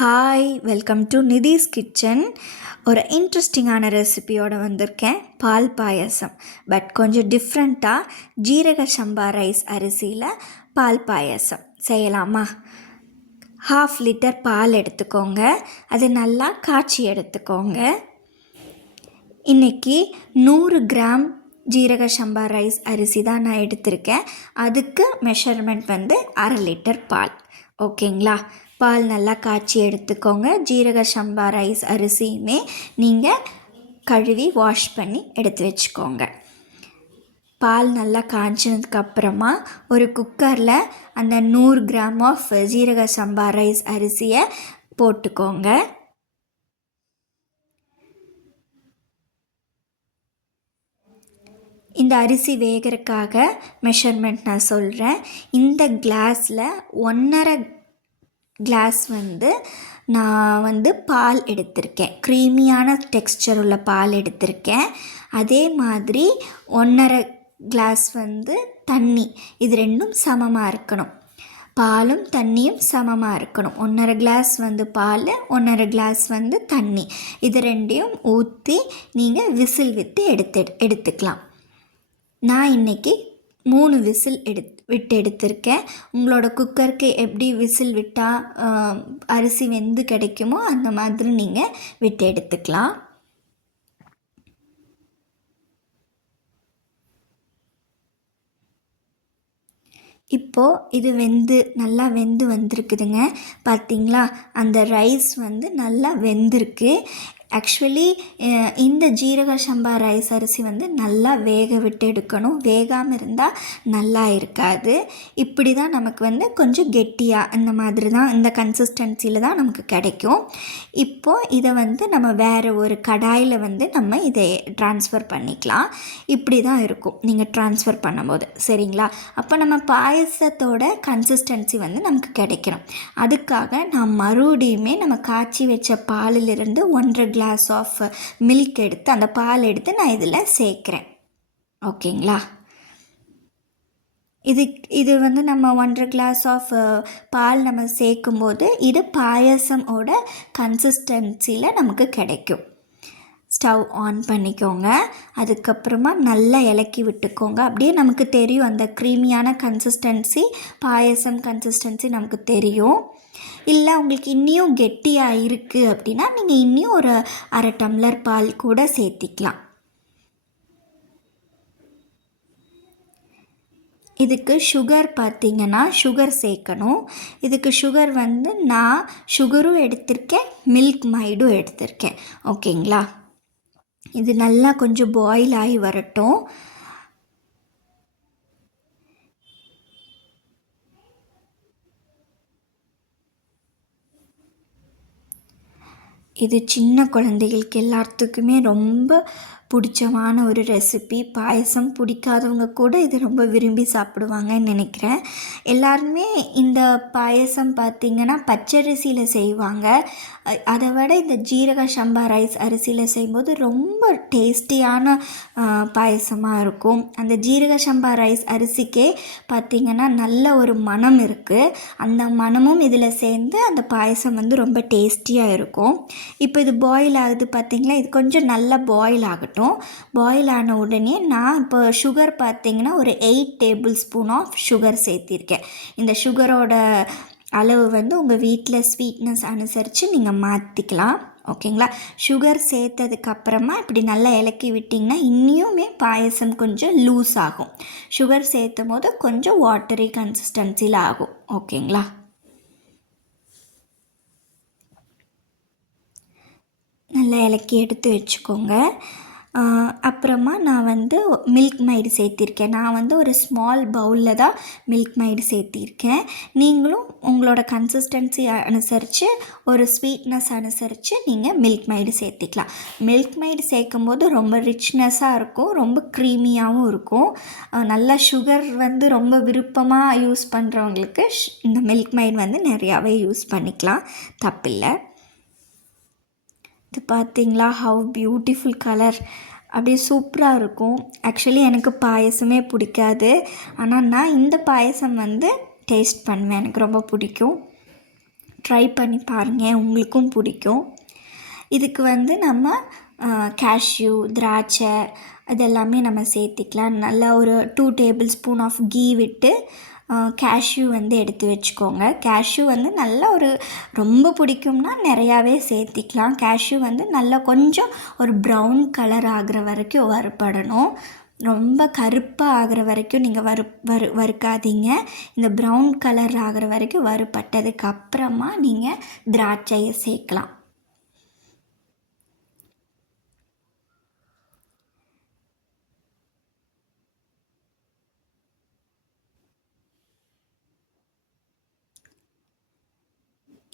Hi, welcome to Nithi's kitchen. ஒரு இன்ட்ரெஸ்டிங்கான ரெசிபியோடு வந்திருக்கேன். பால் பாயசம், பட் கொஞ்சம் டிஃப்ரெண்ட்டாக ஜீரக சம்பா ரைஸ் அரிசியில் பால் பாயசம் செய்யலாமா? 1/2 லிட்டர் பால் எடுத்துக்கோங்க, அது நல்லா காய்ச்சி எடுத்துக்கோங்க. இன்றைக்கி 100 கிராம் ஜீரக சம்பா ரைஸ் அரிசி தான் நான் எடுத்திருக்கேன். அதுக்கு மெஷர்மெண்ட் வந்து 1/2 லிட்டர் பால். ஓகேங்களா? பால் நல்லா காய்ச்சி எடுத்துக்கோங்க. ஜீரக சம்பா ரைஸ் அரிசியுமே நீங்கள் கழுவி வாஷ் பண்ணி எடுத்து வச்சுக்கோங்க. பால் நல்லா காய்ச்சினதுக்கப்புறமா ஒரு குக்கரில் அந்த 100 கிராம் ஆஃப் ஜீரக சம்பா ரைஸ் அரிசியை போட்டுக்கோங்க. இந்த அரிசி வேகிறதுக்காக மெஷர்மெண்ட் நான் சொல்கிறேன். இந்த கிளாஸில் 1.5 கிளாஸ் நான் பால் எடுத்திருக்கேன். க்ரீமியான டெக்ஸ்சர் உள்ள பால் எடுத்திருக்கேன். அதே மாதிரி 1.5 கிளாஸ் தண்ணி. இது ரெண்டும் சமமாக இருக்கணும். பாலும் தண்ணியும் சமமாக இருக்கணும். 1.5 கிளாஸ் பால், 1.5 கிளாஸ் தண்ணி. இது ரெண்டையும் ஊற்றி நீங்கள் விசில் விட்டு எடுத்துக்கலாம். நான் இன்றைக்கி 3 விசில் விட்டு எடுத்திருக்கேன். உங்களோட குக்கருக்கு எப்படி விசில் விட்டால் அரிசி வெந்து கிடைக்குமோ அந்த மாதிரி நீங்கள் விட்டு எடுத்துக்கலாம். இப்போது இது நல்லா வெந்து வந்திருக்குதுங்க. பார்த்திங்களா? அந்த ரைஸ் நல்லா வெந்திருக்கு. ஆக்சுவலி இந்த ஜீரக சம்பா ரைஸ் அரிசி நல்லா வேக விட்டு எடுக்கணும். வேகாமல் இருந்தால் நல்லா இருக்காது. இப்படி தான் நமக்கு கொஞ்சம் கெட்டியாக இந்த மாதிரி தான், இந்த கன்சிஸ்டன்சியில் தான் நமக்கு கிடைக்கும். இப்போது இதை நம்ம வேறு ஒரு கடாயில் நம்ம இதை ட்ரான்ஸ்ஃபர் பண்ணிக்கலாம். இப்படி தான் இருக்கும் நீங்கள் ட்ரான்ஸ்ஃபர் பண்ணும்போது. சரிங்களா? அப்போ நம்ம பாயசத்தோட கன்சிஸ்டன்சி நமக்கு கிடைக்கணும். அதுக்காக நான் மறுபடியுமே நம்ம காய்ச்சி வச்ச பாலிலிருந்து 1.5 கிளாஸ் ஆஃப் மில்க் எடுத்து, அந்த பால் எடுத்து நான் இதில் சேர்க்குறேன். ஓகேங்களா? இது நம்ம 1.5 கிளாஸ் ஆஃப் பால் நம்ம சேர்க்கும்போது இது பாயசமோட கன்சிஸ்டன்சியில் நமக்கு கிடைக்கும். ஸ்டவ் ஆன் பண்ணிக்கோங்க. அதுக்கப்புறமா நல்லா இலக்கி விட்டுக்கோங்க. அப்படியே நமக்கு தெரியும் அந்த க்ரீமியான கன்சிஸ்டன்சி, பாயசம் கன்சிஸ்டன்சி நமக்கு தெரியும். இல்லை உங்களுக்கு இன்னியும் கெட்டியாக இருக்குது அப்படின்னா நீங்கள் இன்னும் ஒரு 1/2 டம்ளர் பால் கூட சேர்த்திக்கலாம். இதுக்கு சுகர் பார்த்திங்கன்னா சுகர் சேர்க்கணும். இதுக்கு சுகர் நான் சுகரும் எடுத்திருக்கேன், மில்க் மைடும் எடுத்திருக்கேன். ஓகேங்களா? இது நல்லா கொஞ்சம் பாயில் ஆகி வரட்டும். இது சின்ன குழந்தைகளுக்கு எல்லாத்துக்குமே ரொம்ப பிடிச்சமான ஒரு ரெசிபி. பாயசம் பிடிக்காதவங்க கூட இது ரொம்ப விரும்பி சாப்பிடுவாங்கன்னு நினைக்கிறேன். எல்லாருமே இந்த பாயசம் பார்த்திங்கன்னா பச்சரிசியில் செய்வாங்க. அதை விட இந்த ஜீரக சம்பா ரைஸ் அரிசியில் செய்யும்போது ரொம்ப டேஸ்டியான பாயசமாக இருக்கும். அந்த ஜீரக சம்பா ரைஸ் அரிசிக்கே பார்த்திங்கன்னா நல்ல ஒரு மணம் இருக்குது. அந்த மணமும் இதில் சேர்ந்து அந்த பாயசம் ரொம்ப டேஸ்டியாக இருக்கும். இப்போ இது பாயில் ஆகுது பார்த்திங்களா? இது கொஞ்சம் நல்லா பாயில் ஆகட்டும். பாயில் ஆன உடனே நான் இப்போ சுகர் பார்த்திங்கன்னா ஒரு 8 டேபிள் ஸ்பூன் ஆஃப் சுகர் சேர்த்திருக்கேன். இந்த சுகரோட அளவு உங்கள் வீட்டில் ஸ்வீட்னஸ் அனுசரித்து நீங்கள் மாற்றிக்கலாம். ஓகேங்களா? சுகர் சேர்த்ததுக்கப்புறமா இப்படி நல்லா இலக்கி விட்டிங்கன்னா இன்னுமே பாயசம் கொஞ்சம் லூஸ் ஆகும். சுகர் சேர்த்தும் போது கொஞ்சம் வாட்டரி கன்சிஸ்டன்சியில் ஆகும். ஓகேங்களா? நல்லா இலக்கி எடுத்து வச்சுக்கோங்க. அப்புறமா நான் மில்க் மைடு சேர்த்திருக்கேன். நான் ஒரு ஸ்மால் பவுலில் தான் மில்க் மைடு சேர்த்திருக்கேன். நீங்களும் உங்களோட கன்சிஸ்டன்சி அனுசரித்து, ஒரு ஸ்வீட்னஸ் அனுசரித்து நீங்கள் மில்க் மைடு சேர்த்திக்கலாம். மில்க் மைடு சேர்க்கும் போது ரொம்ப ரிச்னஸாக இருக்கும், ரொம்ப க்ரீமியாகவும் இருக்கும். நல்லா சுகர் ரொம்ப விருப்பமாக யூஸ் பண்ணுறவங்களுக்கு இந்த மில்க் மைடு நிறையாவே யூஸ் பண்ணிக்கலாம், தப்பில்லை. இது பார்த்திங்களா? ஹவ் பியூட்டிஃபுல் கலர், அப்படியே சூப்பராக இருக்கும். ஆக்சுவலி எனக்கு பாயசமே பிடிக்காது, ஆனால் நான் இந்த பாயசம் டேஸ்ட் பண்ணுவேன். எனக்கு ரொம்ப பிடிக்கும். ட்ரை பண்ணி பாருங்கள், உங்களுக்கும் பிடிக்கும். இதுக்கு வந்து நம்ம கேஷ்யூ, திராட்சை இதெல்லாமே நம்ம சேர்த்திக்கலாம். நல்லா ஒரு 2 டேபிள் ஸ்பூன் ஆஃப் கீ விட்டு கேஷ்யூ வந்து எடுத்து வச்சுக்கோங்க. கேஷ்யூ வந்து நல்லா ரொம்ப பிடிக்கும்னா நிறையாவே சேர்த்திக்கலாம். கேஷ்யூ வந்து நல்லா கொஞ்சம் ஒரு ப்ரௌன் கலர் ஆகிற வரைக்கும் வறுபடணும். ரொம்ப கருப்பாக ஆகிற வரைக்கும் நீங்கள் வறுக்காதீங்க. இந்த ப்ரௌன் கலர் ஆகிற வரைக்கும் வறுபட்டதுக்கு அப்புறமா நீங்கள் திராட்சையை சேர்க்கலாம்.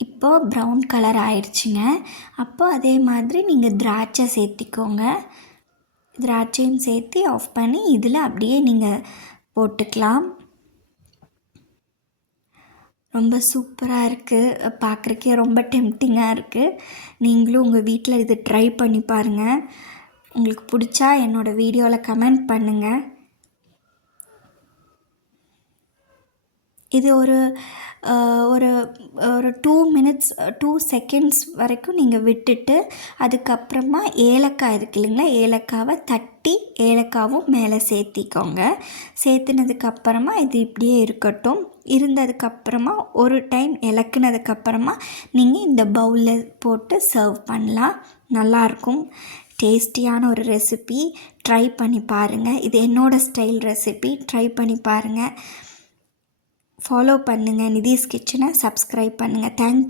இப்போது ப்ரௌன் கலர் ஆயிடுச்சுங்க. அப்போ அதே மாதிரி நீங்கள் திராட்சை சேர்த்திக்கோங்க. திராட்சையும் சேர்த்து ஆஃப் பண்ணி இதில் அப்படியே நீங்கள் போட்டுக்கலாம். ரொம்ப சூப்பராக இருக்குது. பார்க்குறக்கே ரொம்ப டெம்ப்டிங்காக இருக்குது. நீங்களும் உங்கள் வீட்டில் இது ட்ரை பண்ணி பாருங்கள். உங்களுக்கு பிடிச்சா என்னோடய வீடியோவில் கமெண்ட் பண்ணுங்கள். இது ஒரு ஒரு ஒரு 2 மினிட்ஸ் 2 செகண்ட்ஸ் வரைக்கும் நீங்கள் விட்டுட்டு அதுக்கப்புறமா ஏலக்காய் இருக்குது இல்லைங்களா, ஏலக்காவை தட்டி ஏலக்காவும் மேலே சேர்த்திக்கோங்க. சேர்த்துனதுக்கப்புறமா இது இப்படியே இருக்கட்டும். இருந்ததுக்கப்புறமா ஒரு டைம் இலக்குனதுக்கப்புறமா நீங்கள் இந்த பவுலில் போட்டு சர்வ் பண்ணலாம். நல்லாயிருக்கும். டேஸ்டியான ஒரு ரெசிபி. ட்ரை பண்ணி பாருங்கள். இது என்னோடய ஸ்டைல் ரெசிபி. ட்ரை பண்ணி பாருங்கள். ஃபாலோ பண்ணுங்கள். நிதிஸ் கிச்சனை சப்ஸ்கிரைப் பண்ணுங்கள். தேங்க்யூ.